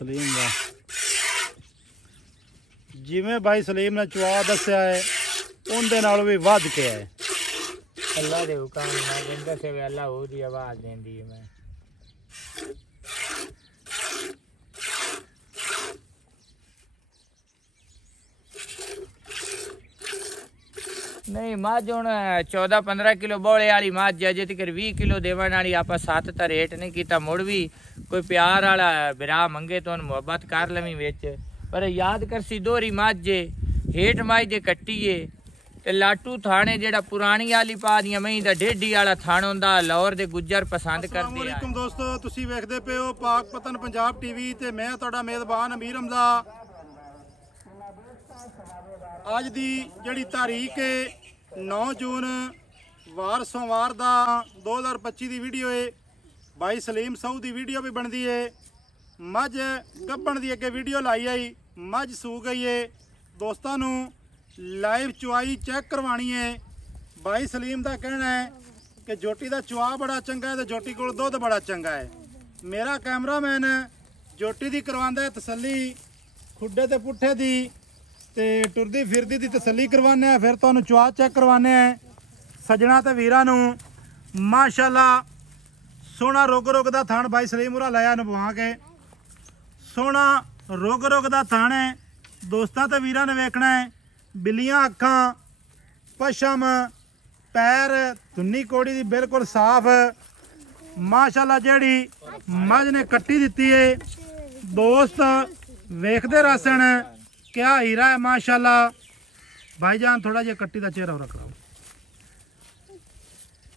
सलीम का जिमें भाई सलीम ने चुआ दसिया है उनके नाल भी वध के है। अल्लाह दे हुक्म मैं जिंदा से अल्लाह हो दी आवाज देंदी है। मैं नहीं मझ हूँ 14-15 किलो बोले वाली मझ अजे तक 20 किलो देवन वाली आप 7 तो रेट नहीं किया। मुड़ भी कोई प्यार वाला बिरा मंगे तो मुहब्बत कर लवी बिच पर याद कर सी दोहरी मझ हेठ मझ दे कट्टीए ते लाटू थाने जेड़ा पुरानी वाली पा दियां मई दा ढेडी वाला थान हुंदा लाहौर दे गुज्जर पसंद करदे। अस्सलाम वालेकुम दोस्तों, तुसी वेखदे पे हो पाक पतन पंजाब टीवी ते मैं तुहाडा मेज़बान अमीर हमजा। अज दी जिहड़ी तारीख है 9 जून वार सोमवार दा 2025 दी वीडियो है। भाई सलीम साहू दी वीडियो भी बनती है। मझ गब्बन दी अगे वीडियो लाई आई, मझ सू गई है। दोस्तों नू लाइव चुआई चेक करवानी है। भाई सलीम का कहना है कि जोटी का चुआ बड़ा चंगा है तो जोटी को दुध बड़ा चंगा है। मेरा कैमरामैन जोटी की करवांदा है तसल्ली खुडे ते पुट्ठे दी ते टुरदी फिरदी दी तसल्ली करवाने हैं, फिर तुहानू चुआ चेक करवाने हैं। सजना ते वीरां नू माशाअल्लाह सोहना रुग रुग दा थान भाई सलीम उरा लाया नभवा के सोहना रुग रुग दा थान है। दोस्तां ते वीरां ने वेखना है बिल्लियां अखां पशम पैर धुन्नी कोड़ी दी बिल्कुल साफ माशाअल्लाह जेड़ी मझ ने कट्टी दिती है। दोस्त वेखदे रसन क्या हीरा है माशाअल्लाह। भाईजान थोड़ा जिहा कट्टी दा चेहरा रख लो,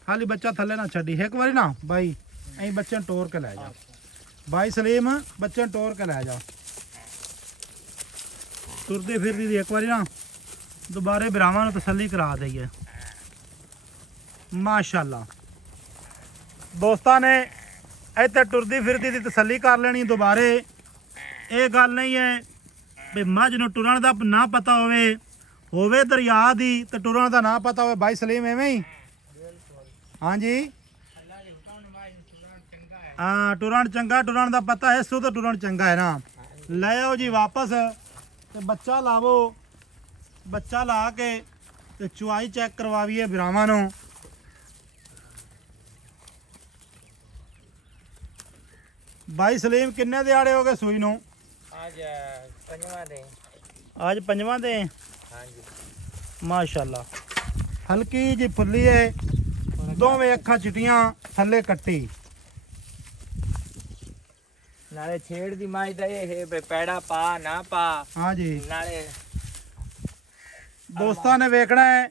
खाली बच्चा थले ना छड़ी एक बारी ना भाई ऐ बच्चे टोर के लै जाओ। भाई सलीम बच्चे टोर के लै जाओ, तुरदी फिरदी दी एक बारी ना दोबारे बिरावां नूं तसल्ली करा दईए माशाअल्लाह। दोस्तां ने इत्थे टुरदी फिरदी दी तसल्ली कर लेनी दोबारे। ये गल नहीं है भी मझ नूं टुरन दा ना पता होवे दरिया दी ते टुरन दा ना पता होवे। भाई सलीम एवें ही हाँ जी हाँ टुरन चंगा, टुरन दा पता है सो तो टुरन चंगा है ना। ले आओ जी वापस ते बच्चा लावो, बच्चा ला के ते चुआई चेक करवाइए बिरावां नूं। भाई सलीम किन्ने दिहाड़े हो गए सूई नूं? आज पंजवां दे। आज पंजवां दे हां जी माशाअल्लाह। हल्की जी फुल्ली है, दोवें अखां चिटियां थल्ले कट्टी नाले छेड़ दी माई दा ये है पैड़ा पा ना पा। हाँ जी नाले दोस्तां ने वेखना है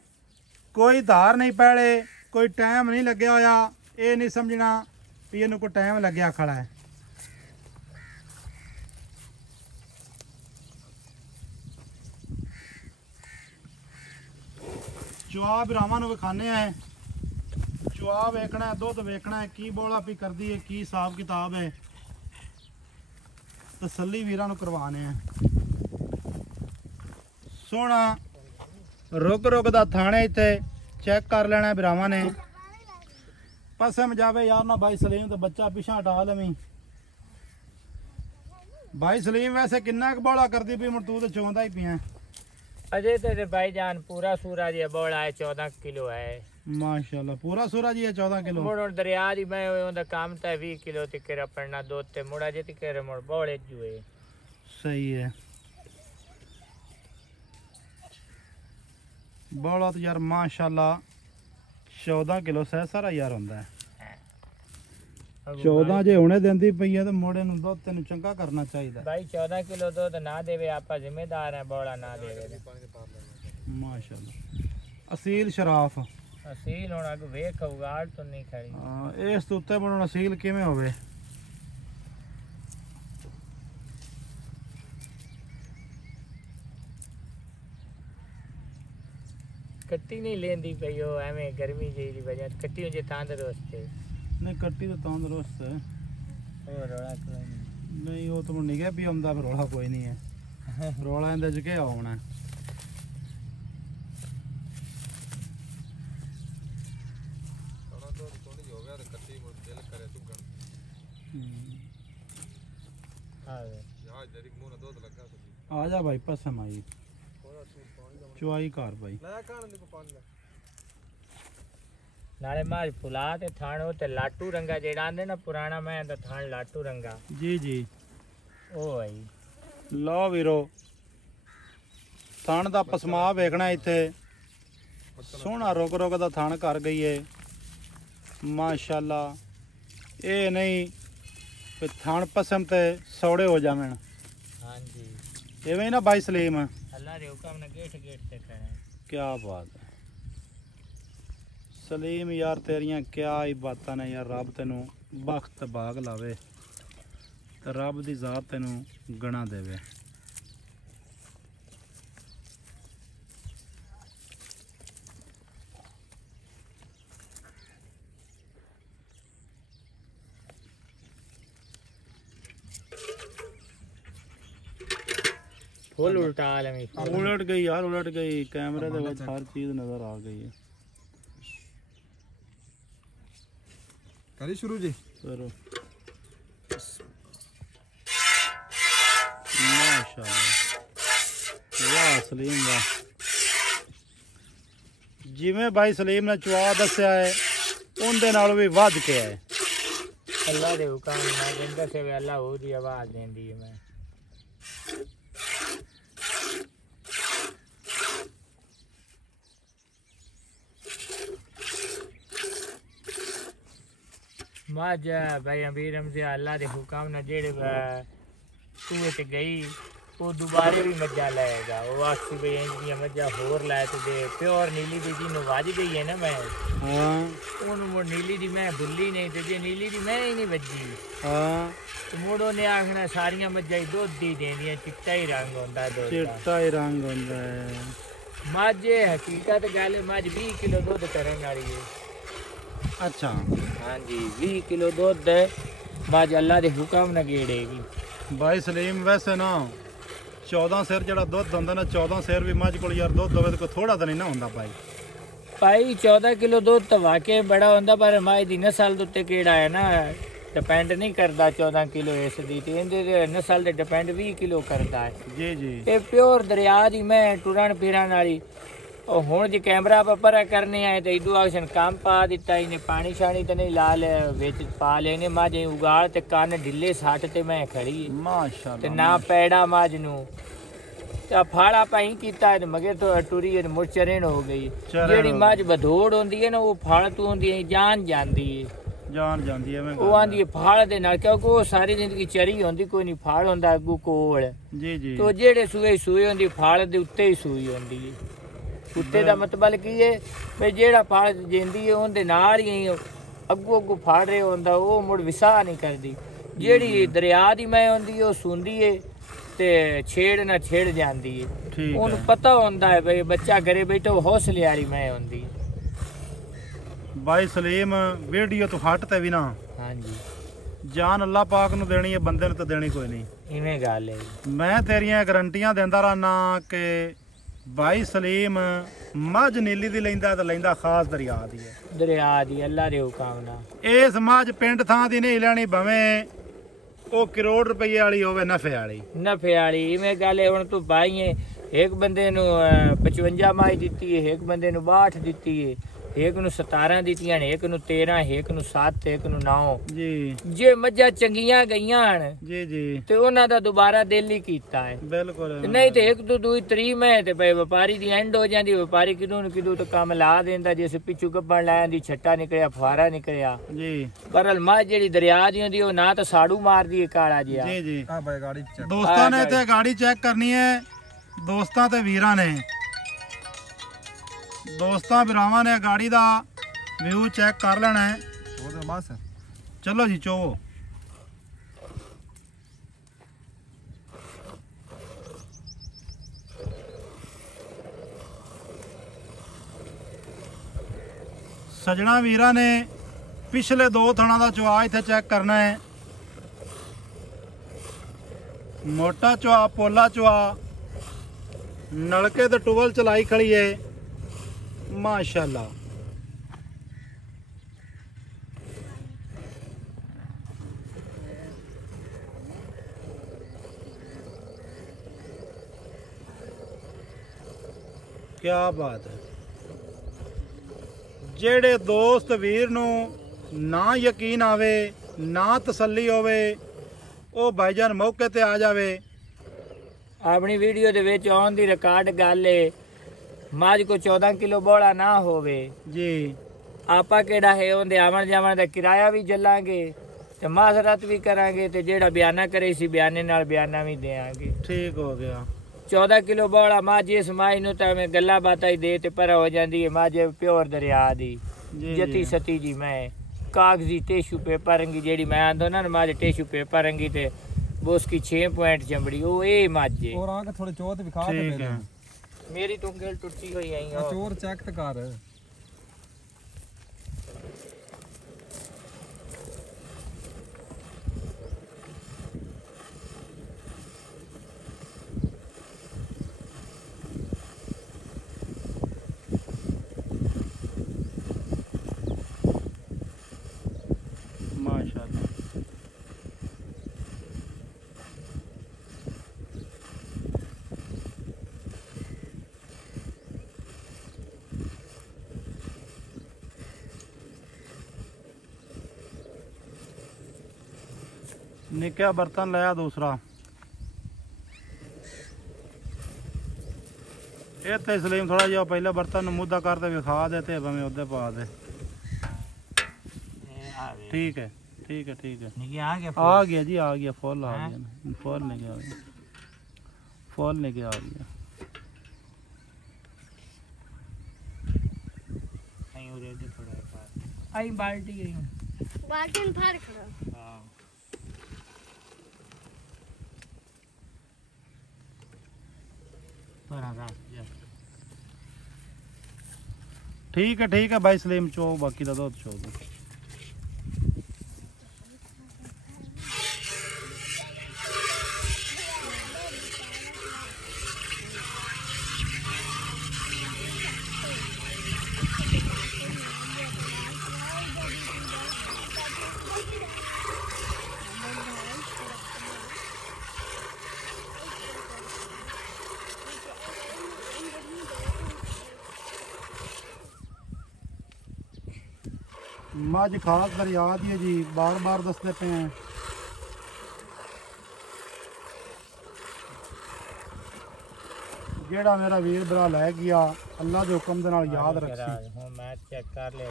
कोई धार नहीं पैड़े, कोई टाइम नहीं लग्या होया। ये नहीं समझना भी इन्हूं कोई टाइम लग्या खड़ा है। चुआ बिरावां नूं विखाने हैं, चुआ वेखना है, दुध वेखना है की बोला पी करदी है, की हिसाब किताब है। तसल्ली वीरां नूं करवाने हैं। सोहना रुग रुग दा थाने इत्थे चेक कर लेना बिरावां ने। पसम जावे यार ना भाई सलीम तो बच्चा पिछा हटा लवी। भाई सलीम वैसे किन्ना क बौला करदी पई मुड़ तू तो चौंदा ही पिया। अजय ते भाईजान पूरा सूरा जी बोला है 14 किलो है माशाअल्लाह। पूरा सूरा जी है 14 किलो। मुड़ दरिया दी मैं ओंदा काम ता 20 किलो तक अपना दो ते मुड़ा जे तक मुड़ बोले जुए सही है। बौला तो यार माशाअल्लाह 14 किलो सह सारा यार होंदा है। 14 जे हुणे देंदी पई है तो मोड़े नूं दुध तैनूं चंगा करना चाहिए। भाई 14 किलो दुध ना देवे आपा जिम्मेदार है बोला ना देवे माशाअल्लाह। असील शराफ असील होना को वेख उगाड़ तो नहीं खड़ी। हां इस तो उत्ते बनना असील किवें होवे। कट्टी नहीं लेंदी पई ओ एवें गर्मी जी दी वजह कट्टी जे तंदुरुस्त है। नहीं कट्टी तो तंदुरुस्त है। ओ रोड़ा कोई नहीं वो तो निगाह भी आंदा फिर रोला कोई नहीं है। रोला इंदे च क्या होना। ਆ ਜਾ ਭਾਈ ਪਸਮ ਆਈ ਚੁਆਈ ਕਰ ਭਾਈ ਨਾਲੇ ਮਾਜ ਫੁਲਾ ਤੇ ਥਾਣ ਉਹ ਤੇ ਲਾਟੂ ਰੰਗਾ ਜਿਹੜਾ ਆਂਦੇ ਨਾ ਪੁਰਾਣਾ ਮੈਂ ਦਾ ਥਾਣ ਲਾਟੂ ਰੰਗਾ ਜੀ ਜੀ ਉਹ ਆਈ ਲਓ ਵੀਰੋ ਥਣ ਦਾ ਪਸਮਾ ਵੇਖਣਾ ਇੱਥੇ ਸੋਹਣਾ ਰੁਕ ਰੁਕ ਦਾ ਥਣ ਕਰ ਗਈ ਏ ਮਾਸ਼ਾਅੱਲਾ ਇਹ ਨਹੀਂ ਕਿ ਥਣ ਪਸਮ ਤੇ ਸੌੜੇ ਹੋ ਜਾਵਣ ਹਾਂਜੀ ਇਵੇਂ ਨਾ ਬਾਈ ਸਲੀਮ ਅੱਲਾ ਦੇ ਹੁਕਮ ਨਾਲ ਗੇਟ ਤੇ ਖੜਾ ਕੀ ਬਾਤ ਹੈ ਸਲੀਮ ਯਾਰ ਤੇਰੀਆਂ ਕਿਆ ਹੀ ਬਾਤਾਂ ਨੇ ਯਾਰ ਰੱਬ ਤੈਨੂੰ ਬਖਤ ਬਾਗ ਲਾਵੇ ਤੇ ਰੱਬ ਦੀ ਜ਼ਾਤ ਤੈਨੂੰ ਗਣਾ ਦੇਵੇ फुल उल्टा आलमी उलट गई यार उलट गई कैमरे दे विच हर चीज नजर आ गई है करी शुरू जी करो माशाअल्लाह वाह सलीम वाह जिवें भाई सलीम ने चुआ दस्या है उनदे नालों भी वध के है अल्लाह दे हुकम नाल जिंदा से अल्लाह हो दी आवाज देंदी है मैं माज भाई अमीर हमसे अल्लाह दे हुकम ना जेड़े कुएं ते गई वो दोबारे भी मज्जा लाएगा वो आखी भाई इंदियां मज्जा होर लाए ते दे प्योर नीली दी जी वज गई है ना मैं हां ओनू वो नीली दी मैं भुल्ली नहीं ते जे नीली दी मैं ही नहीं वजी हां ते मुड़ो ने आखना सारियां मज्जा ही दुध दी देंदियां चिट्टा ही रंग होंदा दुध चिट्टा ही रंग होंदा है माजे हकीकत गल माज 20 किलो दुध करन वाली है अच्छा हाँ जी 20 किलो दुध बाज अल्लाह दे हुक्म न गेड़ेगी भाई सलीम वैसे ना 14 सिर जड़ा दुध होंदा ना 14 सिर भी मज कोल यार दुध होवे तो थोड़ा तो नहीं ना होंदा भाई भाई 14 किलो दुध तो वाकई बड़ा होंदा पर माई दी नस्ल दे उत्ते केड़ा है ना डिपेंड नहीं करदा 14 किलो इस दी ते इंदे दे नस्ल दे डिपेंड 20 किलो करदा है जी जी ये प्योर दरिया दी मैं टुरन फिरन वाली और हुण जे कैमरा पर परा करने आए तो इदू आक्शन काम पा दिता इन्हें पानी शानी तो नहीं ला ले विच पा लेने माजे उगाड़ ते कान ढिले साठ ते मैं खड़ी माशाअल्लाह ते ना पैड़ा माज नू ते फाड़ा पाई कीता ते मगे तो टुरी मुड़ चरण हो गई जेड़ी माज बधोड़ होंदी है ना वो फालतू होंदी है जान जांदी है जान जांदी है वो आंदी है फाड़ दे नाल क्योंकि वो सारी जिंदगी चरी होंदी कोई नहीं फाड़ होंदा अगू कोल जी जी तो जेड़े सूए सूए होंदी फाड़ दे उत्ते ही सूई होंदी है उत्ते दा मतलब की है भाई जेड़ा फाड़ जेंदी है उनदे नाल ही अगू अगू फाड़ रहे होंदा वो मुड़ विसाह नहीं करदी जेड़ी दरिया दी मैं होंदी है वो सुंदी है ते छेड़ ना छेड़ जांदी है उन पता होंदा है भाई बच्चा घरे बैठो हौसले वाली मैं होंदी भाई सलीम वीडियो तो हट ते भी ना हां जी जान अल्लाह पाक नु देनी है बंदे नु तो देनी कोई नहीं इवें गल है मैं तेरियां गारंटियां देंदा रहना कि भाई सलीम मझ नीली दी लैंदा ते लैंदा खास दरिया दी अल्लाह दे हुकम नाल इस मझ पिंड थां दी नहीं लेनी भवें ओ करोड़ रुपये वाली होवे नफे वाली इवें गल है हुण तू भाई है एक बंदे नु 55 माई दित्ती है एक बंदे नु 62 दित्ती है एक नु 17 दित्तियां ने एक नु 13 एक नु 7 एक नु 9 जी जे मज्जा चंगियां गईयां हन जी जी ते उन्हां दा दोबारा दिल ही कीता है बिल्कुल नहीं ते एक दो दूई त्री में ते भाई व्यापारी दी एंड हो जांदी व्यापारी किदू न किदू तो काम ला देंदा जैसे पिछू गब्बण लाया दी छट्टा निकलिया फुहारा निकलिया जी परल मां जेड़ी दरिया दी होंदी ओ ना तो साड़ू मार दी काला जिया जी जी हां भाई गाड़ी चेक दोस्तां ने ते गाड़ी चेक करनी है दोस्तां ते वीरां ने दोस्तां भरावां ने गाड़ी दा व्यू चेक कर लेना है वो तो बस चलो जी चोवो सजना वीरा ने पिछले 2 थणा दा चुआ इत्थे चेक करना है मोटा चुआ पोला चुआ नलके ते टूबल चलाई खड़ी है माशाल्लाह क्या बात है। ਜਿਹੜੇ ਦੋਸਤ ਵੀਰ ਨੂੰ ਨਾ ਯਕੀਨ ਆਵੇ ਨਾ ਤਸੱਲੀ ਹੋਵੇ ਉਹ ਭਾਈਜਾਨ ਮੌਕੇ ਤੇ ਆ ਜਾਵੇ। ਆਪਣੀ ਵੀਡੀਓ ਦੇ ਵਿੱਚ ਆਉਣ ਦੀ ਰਿਕਾਰਡ ਗੱਲ ਏ ਮੱਝ ਕੋ 14 ਕਿਲੋ ਬੋਲਾ ਨਾ ਹੋਵੇ ਜੀ ਆਪਾਂ ਕਿਹੜਾ ਹੈ ਉਹਦੇ ਆਵਣ ਜਾਵਣ ਦਾ ਕਿਰਾਇਆ ਵੀ ਜਲਾਂਗੇ ਤੇ ਮਾਜ਼ਰਤ ਵੀ ਕਰਾਂਗੇ ਤੇ ਜਿਹੜਾ ਬਿਆਨਾ ਕਰੇ ਸੀ ਬਿਆਨੇ ਨਾਲ ਬਿਆਨਾ ਵੀ ਦੇਾਂਗੇ। ਠੀਕ ਹੋ ਗਿਆ। 14 ਕਿਲੋ ਬੋਲਾ ਮੱਝ ਇਸ ਮਾਈ ਨੂੰ ਤਾਂ ਮੈਂ ਗੱਲਾਂ ਬਾਤਾਂ ਹੀ ਦੇ ਤੇ ਪਰ ਹੋ ਜਾਂਦੀ ਹੈ ਮੱਝ ਪਿਓਰ ਦਰਿਆ ਦੀ ਜਤੀ ਸਤੀ ਜੀ ਮੈਂ ਕਾਗਜ਼ੀ ਟਿਸ਼ੂ ਪੇਪਰ ਰੰਗੀ ਜਿਹੜੀ ਮੈਂ ਆਂਦਾ ਨਾ ਮੱਝ ਟਿਸ਼ੂ ਪੇਪਰ ਰੰਗੀ ਤੇ ਬੋਸਕੀ 6 ਪੁਆਇੰਟ ਚਮੜੀ ਉਹ ਇਹ ਮੱਝ ਹੈ। और आके थोड़े चौथ विखा के ठीक है। ਮੇਰੀ ਤੋਂ ਉਂਗਲ ਟੁੱਟੀ ਹੋਈ ਆਈ ਹੋ चोर चेक तो कर। माशाल्लाह। निक्का बर्तन लाया दूसरा इतने सलीम थोड़ा जिहा पहले बर्तन मुद्दा करते विखा दे ते भावें उधर पा दे। ठीक है ठीक है ठीक है। आ गया जी आ गया फुल आ गया फुल लेके आ गया फुल लेके आ गया। आई बाल्टी बाल्टी में फाड़ करो। हां ठीक है भाई सलीम चो बाकी का दुध चो दो। मज खास दरिया दी है जी बार बार दसते पे हैं। जेड़ा मेरा वीर भरा लै गया अल्लाह के हुक्म दे नाल याद रखी। हुन मैं चेक कर ले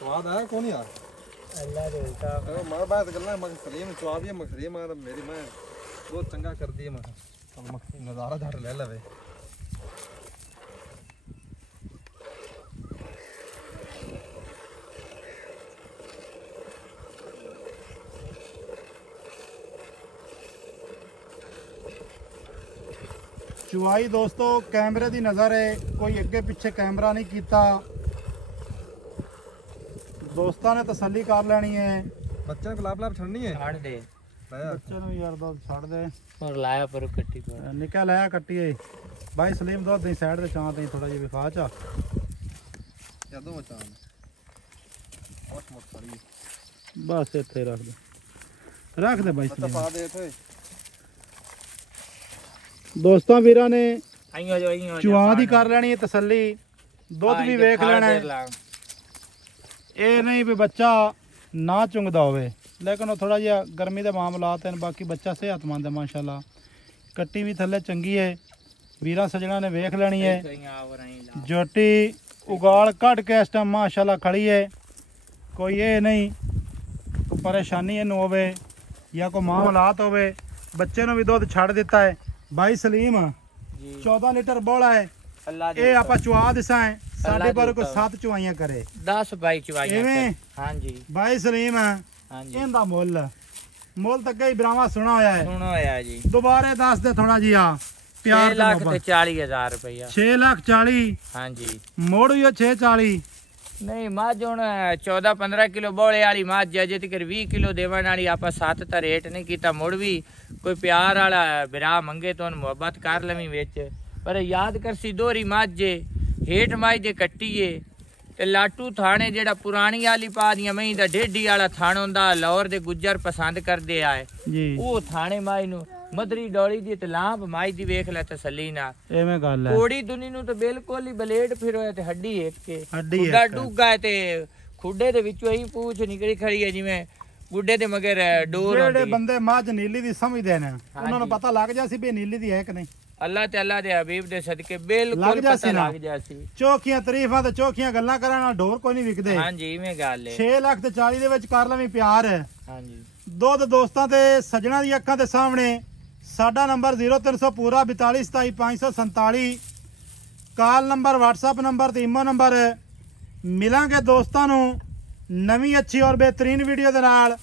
स्वाद है कौन यार अल्लाह दे हिसाब मैं बात गल्ला मगर सलीम स्वाद ये मखरी मगर मेरी मैं बहुत चंगा कर दी मैं अब मखरी नजारा झट ले लवे। चुवाई दोस्तों कैमरे की नज़र है कोई अगे पिछे कैमरा नहीं किया दोस्तों ने तसल्ली कर लेनी है। बच्चे को लाभ छड़नी है छाड़ दे बच्चे नु यार दुध छड़ दे और लाया पर कट्टी पर निका लाया कट्टी है भाई सलीम दुध दी साइड ते चां ते थोड़ा जिहा विखा चा यादों बचान बहुत मत सारी बस इत्थे रख दे भाई सलीम पा दे थे। दोस्तों वीरां ने आइयो जो चुआ दी कर लेनी है तसल्ली दुध भी वेख लेना है ये नहीं भी बच्चा ना चुंगदा होवे लेकिन वो थोड़ा जिहा गर्मी के मामलात हैं बाकी बच्चा सेहतमंद है माशाल्लाह कट्टी भी थल्ले चंगी है वीरा सजना ने वेख लेनी है। जोटी उगाल कट के इस टाइम माशाल्लाह खड़ी है कोई ये नहीं कोई परेशानी इनू होवे या कोई मामलात होवे बच्चे ने भी दुध छड़ दिता है। भाई सलीम 14 लीटर बोला है ये आप चुआ दिसा है साढ़े पर को 7 चुवाइयां करे 10 भाई चुवाइयां हां जी भाई सलीम हां जी इनदा मुੱਲ तक ही ब्रावा सुना होया है सुनो होया जी दोबारा दस दे थोड़ा जिहा प्यार 6,40,000 रुपया 6,40,000 हां जी मोड़ भी 6,40 नहीं मझ हुण 14-15 किलो बोले वाली मझ अजे तक 20 किलो देवन वाली आप 7 ता रेट नहीं किया मुड़ भी कोई प्यार वाला बिरा मंगे तो मुहब्बत कर लवी विच पर याद करसी दोहरी मझ हेठ मझ दे कट्टीए ते लाटू थाने जेड़ा पुरानी वाली पा दियां मई दा डेढ़ी वाला थान हुंदा लाहौर दे गुज्जर पसंद करदे आए जी वो थाने मझ नू ਮਧਰੀ ਡੋਲੀ ਦੀ ਤੇ ਲਾਂਪ ਮਾਈ ਦੀ ਵੇਖ ਲੈ ਤਸੱਲੀ ਨਾਲ ਐਵੇਂ ਗੱਲ ਹੈ ਕੋੜੀ ਦੁਨੀ ਨੂੰ ਤੇ ਬਿਲਕੁਲ ਹੀ ਬਲੇਡ ਫਿਰ ਹੋਇਆ ਤੇ ਹੱਡੀ ਇੱਕ ਕੇ ਹੱਡੀ ਖੁੱਡਾ ਇੱਕ। ਡੂਗਾ ਹੈ ਤੇ ਖੁੱਡੇ ਦੇ ਵਿੱਚੋਂ ਹੀ ਪੂਛ ਨਿਕਲੀ ਖੜੀ ਹੈ ਜਿਵੇਂ ਗੁੱਡੇ ਦੇ ਮਗਰ ਡੋਰ ਜਿਹੜੇ ਹੁੰਦੀ ਬੰਦੇ ਮੱਝ ਨੀਲੀ ਦੀ ਸਮਝਦੇ ਨੇ ਉਹਨਾਂ ਨੂੰ ਪਤਾ ਲੱਗ ਜਾ ਸੀ ਵੀ ਇਹ ਨੀਲੀ ਦੀ ਹੈ ਕਿ ਨਹੀਂ। ਅੱਲਾਹ ਤੇ ਅੱਲਾਹ ਦੇ ਹਬੀਬ ਦੇ ਸਦਕੇ ਲੱਗ ਬਿਲਕੁਲ ਜਾ ਪਤਾ ਸੀ ਨਾ। ਲੱਗ ਜਾ ਸੀ ਚੋਖੀਆਂ ਤਾਰੀਫਾਂ ਤੇ ਚੋਖੀਆਂ ਗੱਲਾਂ ਕਰਨ ਨਾਲ ਢੋਰ ਕੋਈ ਨਹੀਂ ਵਿਕਦੇ। ਹਾਂਜੀ ਇਵੇਂ ਗੱਲ ਹੈ 6 ਲੱਖ ਤੇ 40 ਦੇ ਵਿੱਚ ਕਰ ਲਵੀਂ ਪਿਆਰ ਹੈ। ਹਾਂਜੀ ਦੁੱਧ ਦੋਸਤਾਂ ਤੇ ਸੱਜਣਾ ਦੀ ਅੱਖਾਂ ਦੇ ਸਾਹਮਣੇ। ਸਾਡਾ ਨੰਬਰ 0300 ਪੂਰਾ 42 27 547 ਕਾਲ ਨੰਬਰ WhatsApp ਨੰਬਰ ਤੇ ਈਮੋ ਨੰਬਰ। ਮਿਲਾਂਗੇ ਦੋਸਤਾਂ ਨੂੰ ਨਵੀਂ ਅੱਛੀ ਔਰ ਬਿਹਤਰੀਨ ਵੀਡੀਓ ਦੇ ਨਾਲ।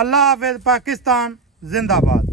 ਅੱਲਾਹ ਹਾਫਿਜ਼। ਪਾਕਿਸਤਾਨ ਜ਼ਿੰਦਾਬਾਦ।